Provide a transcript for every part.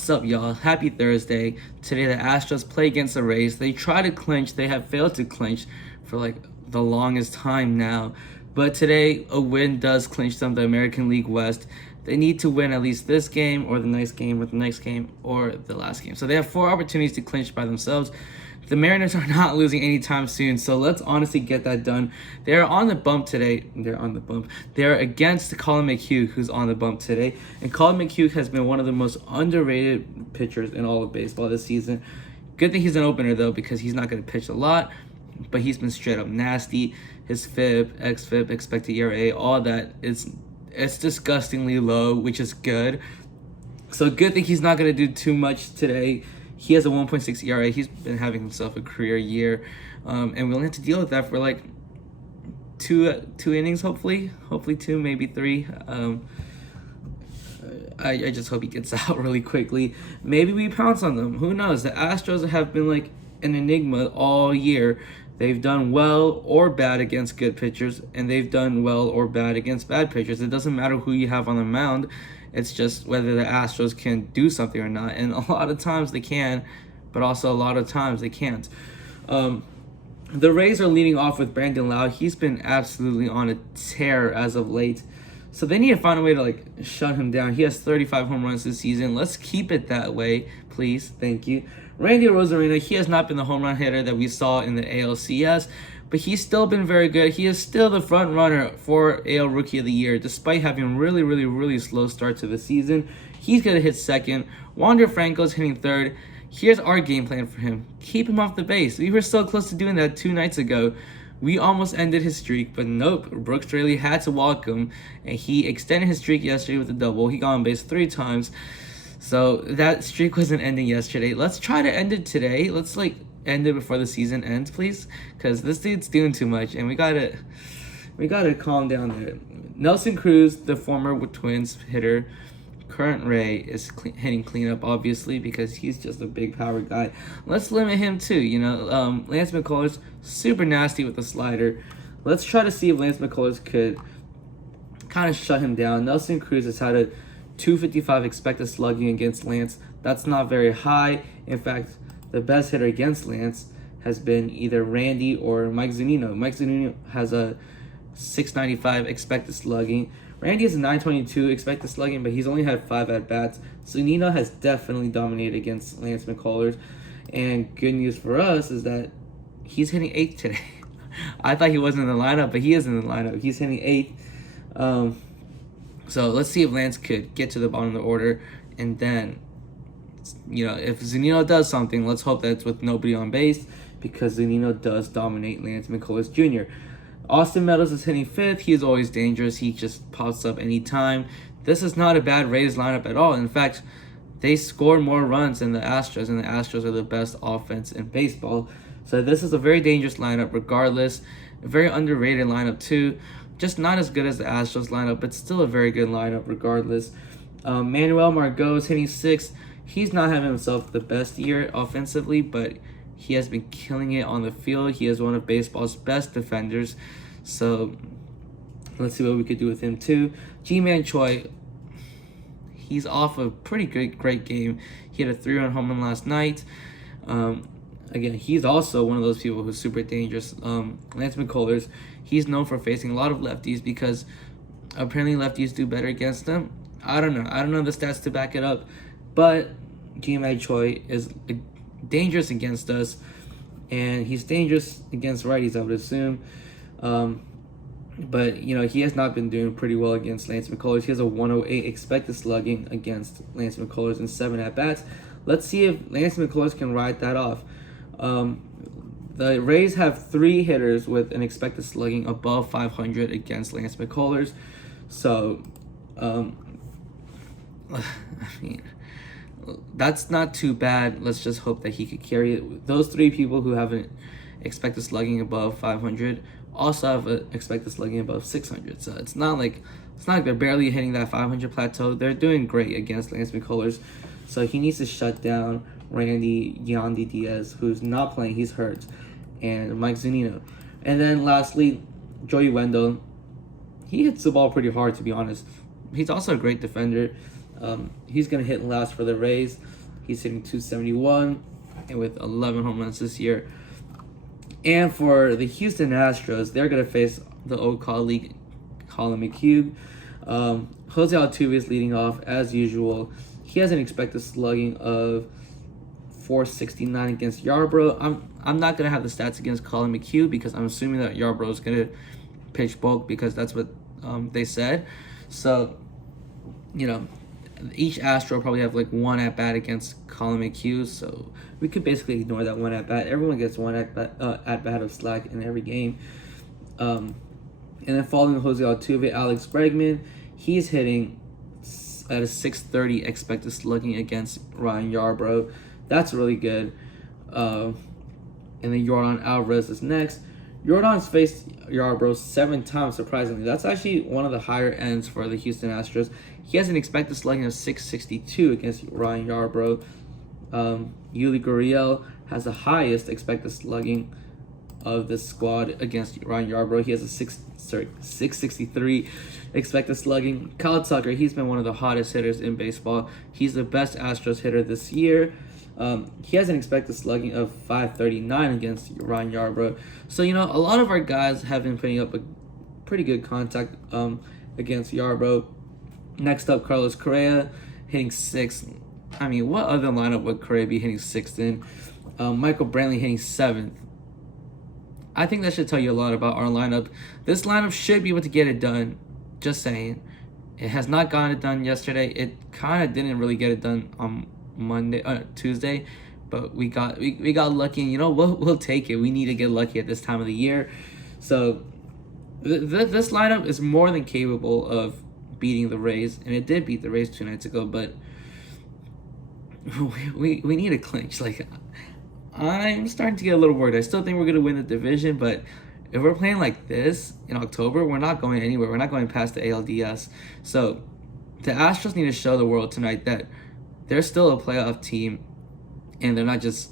Sup, y'all? Happy Thursday. Today, the Astros play against the Rays. They try to clinch. They have failed to clinch for like the longest time now. But today, a win does clinch them the American League West. They need to win at least this game, or the next game, or the next game, or the last game. So they have 4 opportunities to clinch by themselves. The Mariners are not losing anytime soon, so let's honestly get that done. They're on the bump today. They're against Colin Mchugh, who's on the bump today. And Colin Mchugh has been one of the most underrated pitchers in all of baseball this season. Good thing he's an opener, though, because he's not going to pitch a lot, but he's been straight up nasty. His FIP, xFIP, expected ERA, all that, it's disgustingly low, which is good. So good thing he's not going to do too much today. He has a 1.6 ERA. He's been having himself a career year. And we only have to deal with that for like two innings, hopefully. Hopefully 2, maybe 3. I just hope he gets out really quickly. Maybe we pounce on them. Who knows? The Astros have been like an enigma all year. They've done well or bad against good pitchers, and they've done well or bad against bad pitchers. It doesn't matter who you have on the mound. It's just whether the Astros can do something or not. And a lot of times they can, but also a lot of times they can't. The Rays are leading off with Brandon Lau. He's been absolutely on a tear as of late. So they need to find a way to like shut him down. He has 35 home runs this season. Let's keep it that way, please. Thank you. Randy Rosarina, he has not been the home run hitter that we saw in the ALCS, but he's still been very good. He is still the front runner for AL Rookie of the Year, despite having really slow start to the season. He's going to hit second. Wander Franco's hitting third. Here's our game plan for him. Keep him off the base. We were so close to doing that 2 nights ago. We almost ended his streak, but nope. Brooks Straley had to walk him, and he extended his streak yesterday with a double. He got on base 3 times. So that streak wasn't ending yesterday. Let's try to end it today. Let's like end it before the season ends, please, because this dude's doing too much, and we gotta calm down there. Nelson Cruz, the former Twins hitter, current Ray, is hitting cleanup, obviously, because he's just a big power guy. Let's limit him too. Lance McCullers, super nasty with the slider. Let's try to see if Lance McCullers could kind of shut him down. Nelson Cruz has had a 255 expected slugging against Lance. That's not very high. In fact, the best hitter against Lance has been either Randy or Mike Zunino. Mike Zunino has a 695 expected slugging. Randy has a 922 expected slugging, but he's only had 5 at-bats. Zunino has definitely dominated against Lance McCullers. And good news for us is that he's hitting 8th today. I thought he wasn't in the lineup, but he is in the lineup. He's hitting 8th. So let's see if Lance could get to the bottom of the order. And then, if Zunino does something, let's hope that's with nobody on base, because Zunino does dominate Lance McCullers Jr. Austin Meadows is hitting 5th. He is always dangerous. He just pops up anytime. This is not a bad Rays lineup at all. In fact, they scored more runs than the Astros, and the Astros are the best offense in baseball. So this is a very dangerous lineup regardless. A very underrated lineup too. Just not as good as the Astros lineup, but still a very good lineup regardless. Manuel Margo is hitting 6th. He's not having himself the best year offensively, but he has been killing it on the field. He is one of baseball's best defenders. So let's see what we could do with him too. Ji-Man Choi, he's off a pretty great game. He had a 3-run home run last night. Again, he's also one of those people who's super dangerous. Lance McCullers, he's known for facing a lot of lefties because apparently lefties do better against them. I don't know the stats to back it up, but Ji-Man Choi is dangerous against us, and he's dangerous against righties, I would assume. But he has not been doing pretty well against Lance McCullers. He has a 108 expected slugging against Lance McCullers in 7 at-bats. Let's see if Lance McCullers can ride that off. The Rays have 3 hitters with an expected slugging above 500 against Lance McCullers. So, that's not too bad. Let's just hope that he could carry it. Those 3 people who have an expected slugging above 500 also have an expected slugging above 600. So it's not like they're barely hitting that 500 plateau. They're doing great against Lance McCullers. So he needs to shut down Randy Yandy Diaz, who's not playing. He's hurt. And Mike Zunino. And then lastly, Joey Wendell. He hits the ball pretty hard, to be honest. He's also a great defender. He's going to hit last for the Rays. He's hitting 271 and with 11 home runs this year. And for the Houston Astros, they're going to face the old colleague Colin Mchugh. Jose Altuve is leading off as usual. He has an expected slugging of 469 against Yarbrough. I'm not going to have the stats against Colin Mchugh because I'm assuming that Yarbrough is going to pitch bulk because that's what they said. So, each Astro probably have like one at bat against Colin Mchugh, so we could basically ignore that one at bat. Everyone gets one at bat of slack in every game. And then following Jose Altuve, Alex Bregman, he's hitting at a 630 expected slugging against Ryan Yarbrough. That's really good. And then Euron Alvarez is next. Jordan's faced Yarbrough 7 times, surprisingly. That's actually one of the higher ends for the Houston Astros. He has an expected slugging of 662 against Ryan Yarbrough. Yuli Gurriel has the highest expected slugging of the squad against Ryan Yarbrough. He has a 663 expected slugging. Kyle Tucker, he's been one of the hottest hitters in baseball. He's the best Astros hitter this year. He has an expected slugging of 539 against Ryan Yarbrough. So, a lot of our guys have been putting up a pretty good contact against Yarbrough. Next up, Carlos Correa hitting 6th. I mean, what other lineup would Correa be hitting 6th in? Michael Brantley hitting 7th. I think that should tell you a lot about our lineup. This lineup should be able to get it done. Just saying. It has not gotten it done yesterday. It kind of didn't really get it done on Tuesday, but we got lucky, and we'll take it. We need to get lucky at this time of the year. So this lineup is more than capable of beating the Rays, and it did beat the Rays 2 nights ago, but we need a clinch. Like, I'm starting to get a little worried. I still think we're going to win the division, but if we're playing like this in October, we're not going anywhere. We're not going past the ALDS. So the Astros need to show the world tonight that they're still a playoff team, and they're not just,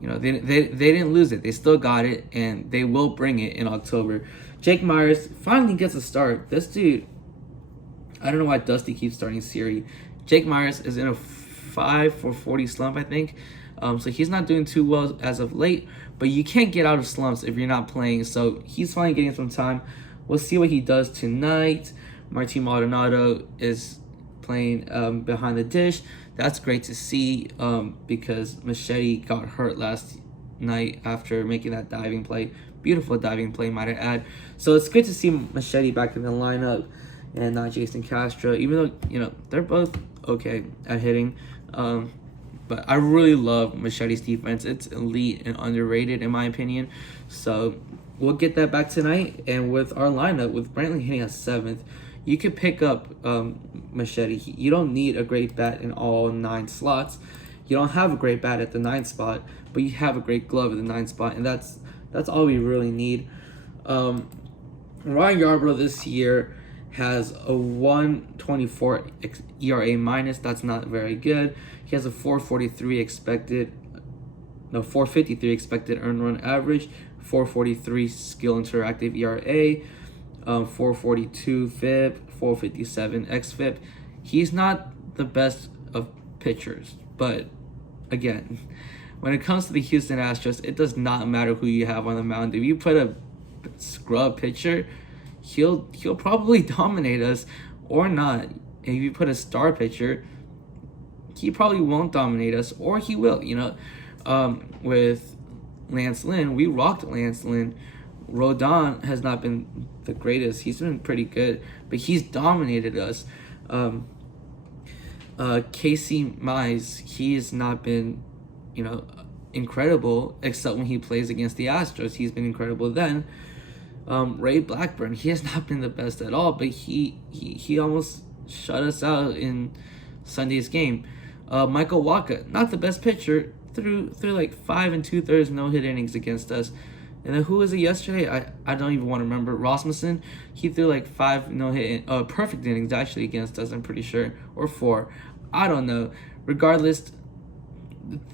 they didn't lose it. They still got it, and they will bring it in October. Jake Myers finally gets a start. This dude, I don't know why Dusty keeps starting Siri. Jake Myers is in a 5 for 40 slump, I think. So he's not doing too well as of late, but you can't get out of slumps if you're not playing. So he's finally getting some time. We'll see what he does tonight. Martin Maldonado is playing behind the dish. That's great to see because Machete got hurt last night after making that diving play. Beautiful diving play, might I add. So it's good to see Machete back in the lineup and not Jason Castro, even though, they're both okay at hitting. But I really love Machete's defense. It's elite and underrated, in my opinion. So we'll get that back tonight. And with our lineup, with Brantley hitting at 7th, you could pick up Machete. You don't need a great bat in all 9 slots. You don't have a great bat at the 9th spot, but you have a great glove at the 9th spot, and that's all we really need. Ryan Yarbrough this year has a 124 ERA minus. That's not very good. He has a 453 expected earned run average, 443 skill interactive ERA, 442 FIP, 457 xFIP. He's not the best of pitchers, but again, when it comes to the Houston Astros, it does not matter who you have on the mound. If you put a scrub pitcher, he'll probably dominate us or not. If you put a star pitcher, he probably won't dominate us, or he will. With Lance Lynn, we rocked Lance Lynn. Rodon has not been the greatest. He's been pretty good, but he's dominated us. Casey Mize, he's not been, incredible, except when he plays against the Astros. He's been incredible then. Ray Blackburn, he has not been the best at all, but he almost shut us out in Sunday's game. Michael Wacha, not the best pitcher, threw like 5 2/3 no-hit innings against us. And then who was it yesterday? I don't even want to remember. Rasmussen, he threw like 5 no-hit perfect innings actually against us, I'm pretty sure, or 4. I don't know. Regardless,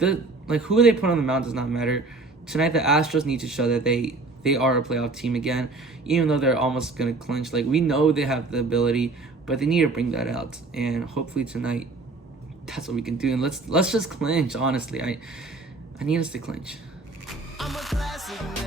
who they put on the mound does not matter. Tonight the Astros need to show that they are a playoff team again, even though they're almost gonna clinch. Like, we know they have the ability, But they need to bring that out, and hopefully tonight, that's what we can do. And let's just clinch. Honestly, I need us to clinch. I'm a classic.